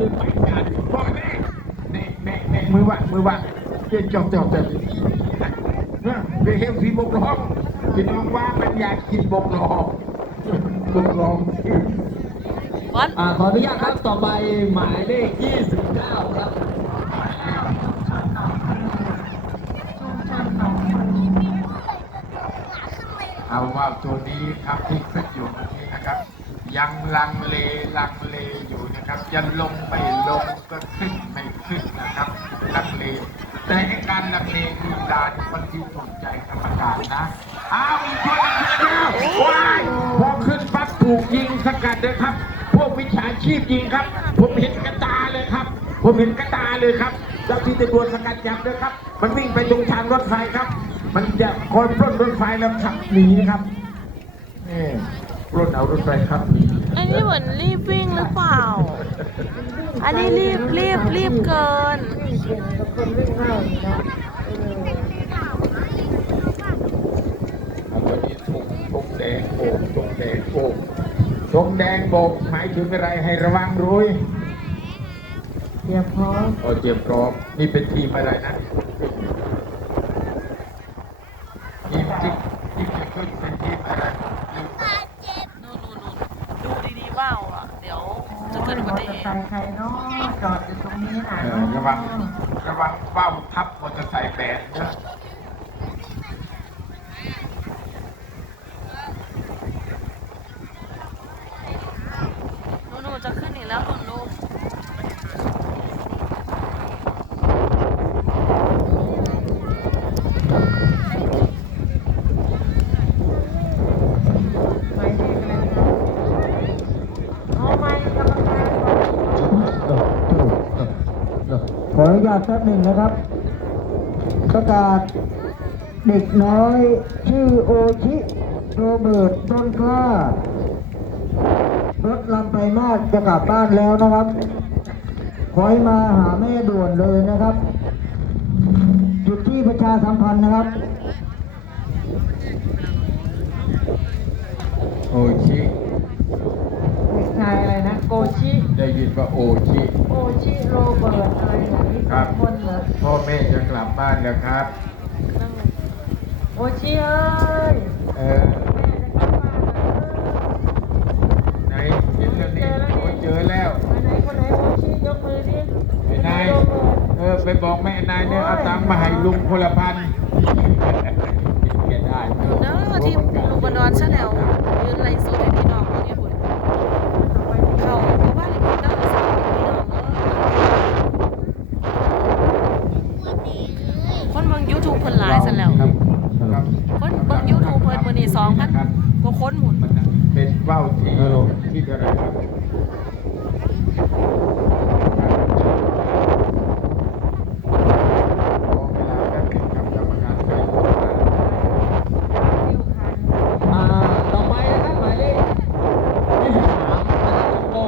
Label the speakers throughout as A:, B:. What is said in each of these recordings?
A: ยืนไปกันบอกแน่มือวางเจียนจอบเนี่ยเดี๋ยวพี่บกร้องพี่น้องว่ามันอยากกินบกร้อง
B: ขออนุญาตครับต่อไปหมายเลข29ครับ
A: เอาว่าตัวนี้ครับที่ขึ้นอยู่นี้นะครับยังลังเลอยู่นะครับยังลงไม่ลงก็ขึ้นไม่ขึ้นนะครับลังเลแต่การลังเลมีการคนที่ถูกใจกรรมการนะเอาอีกคนเดียวว้ายพอขึ้นปั๊บถูกยิงสกัดเลยครับพวกวิชาชีพยิงครับผมเห็นกระตาเลยครับเจ้าที่ตำรวจสกัดจับเลยครับมันวิ่งไปตรงทางรถไฟครับมันจะคอยปล้นรถไฟแล้วขับหนีครับนี่ปล้นเอารถไฟครับหนี
C: อันนี้เหมือนรีบวิ่งหรือเปล่า อันนี้รีบเกิน
A: วันนี้ธงแดงโบกธงแดงโบกหมายถึงอะไรให้ระวังรุยเตรียมพร้อมนี่เป็นทีมอะไรนะทีมที่จะขึ้นเป็นทีมอะไร
C: นู่นดูดีๆเปล่าอ่ะเดี๋ยวจะเกิดอุบัติเหตุ
D: ใครเนาะจอดอยู่ตรงนี้นะ
A: ระวังเป้าทับมอเตอร์ไซค์แบนเนอะ
C: หนูจะขึ้นอีกแล้วลูก
D: ขออนุญาตแป๊บหนึ่งนะครับประกาศเด็กน้อยชื่อโอชิโรเบิร์ตต้นกล้ารถลำไปมากจะกลับบ้านแล้วนะครับขอให้มาหาแม่ด่วนเลยนะครับจุดที่ประชาสัมพันธ์นะครับ
A: โอชิ
D: เด็กชายอะไรนะโอชิ
A: ได้ยินว่าโอชิ
D: โรเบิร์ตอะไรอย่างนี้ครับคนเหรอ
A: พ่อแม่จะกลับบ้านแล้วครับ
D: โอชิเอ้ย
A: ไหนเห็นแล้วนี่เจอแล้ว
D: คนไหนโอชิยกมือดิ
A: ไอ้นายไปบอกแม่นายเนี่ยเอาตังค์มาให้ลุงคนละ1,000แกได้
C: เนอะที่ลุงบนดอนชาแนลยืนไล่สู้ให้พี่น้องเขาเนี่ยคุณเขาเพราะว่าเด็กน้องสาวพี่น้องคนเบิ่ง YouTube เพิ่นหลายซะแล้วคนเบิ่ง YouTube เพิ่นมื้อนี้ 2,000 กว่าคนหมุน
A: เป็นเป้าที่เท่าไหร่ครับ
B: ต่อไปนะครับหมายเลข23นะครับโก้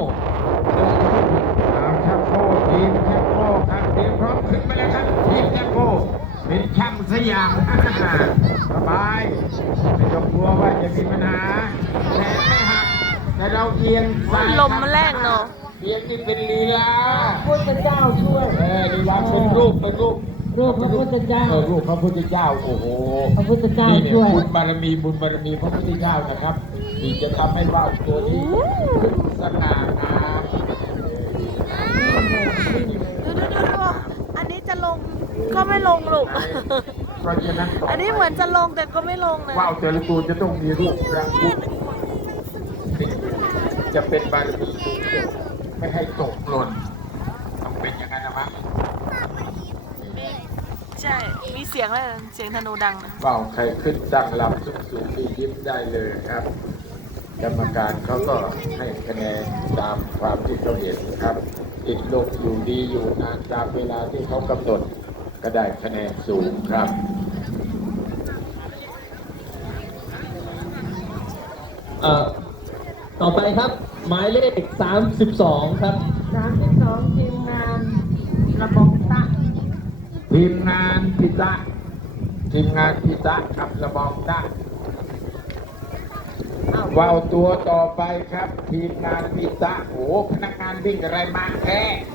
A: ชักโครกทีมชักโครกครับเตรียมพร้อมขึ้นไปแล้วครับทีมชักโครกเป็นช่างสยามสบายไม่ต้องกลัวว่าจะมีปัญหาแขนไม่หักแต่เราเอียง
C: ลมมันแรงเนาะ
A: เอียงนี่เป็นลีลา
D: พระพุทธเจ้าช่วย
A: ดีว่าเป็นรูปพระพุ
D: ทธเจ้า
A: รูปพระพุทธเจ้าโอ้โห
D: พระพุทธเจ้าช่วย
A: บุญบารมีพระพุทธเจ้านะครับที่จะทำให้ว่าวตัวนี้สง่างาม
C: อันนี้จะลงก็ไม่ลงลูกอันนี้เหมือนจะลงแต่ก็ไม่ลงนะ
A: ว่าวแต่ละตัวจะต้องมีรูปพระพุทธจะเป็นบารมีไม่ให้ตกหล่นต้องเป็นอย่างนั้นนะมั้ง
C: ใช่มีเสียงอะไรเสียงธนูดังนะ
A: ว่าวใครขึ้นตั้งลำสูงๆยิ้มได้เลยครับกรรมการเขาก็ให้คะแนนตามความที่เขาเห็นครับติดลมอยู่ดีอยู่นานตามเวลาที่เขากำหนดก็ได้คะแนนสูงครับ
B: ต่อไปครับหมายเลข32ครับ
D: 32ทีมงานระบบตะ
A: ทีมงานพิตะครับระบองตะ
D: เอา
A: ว่าวตัวต่อไปครับ ทีมงานวิตะโอ้พนักงานวิ่งอะไรมาแค่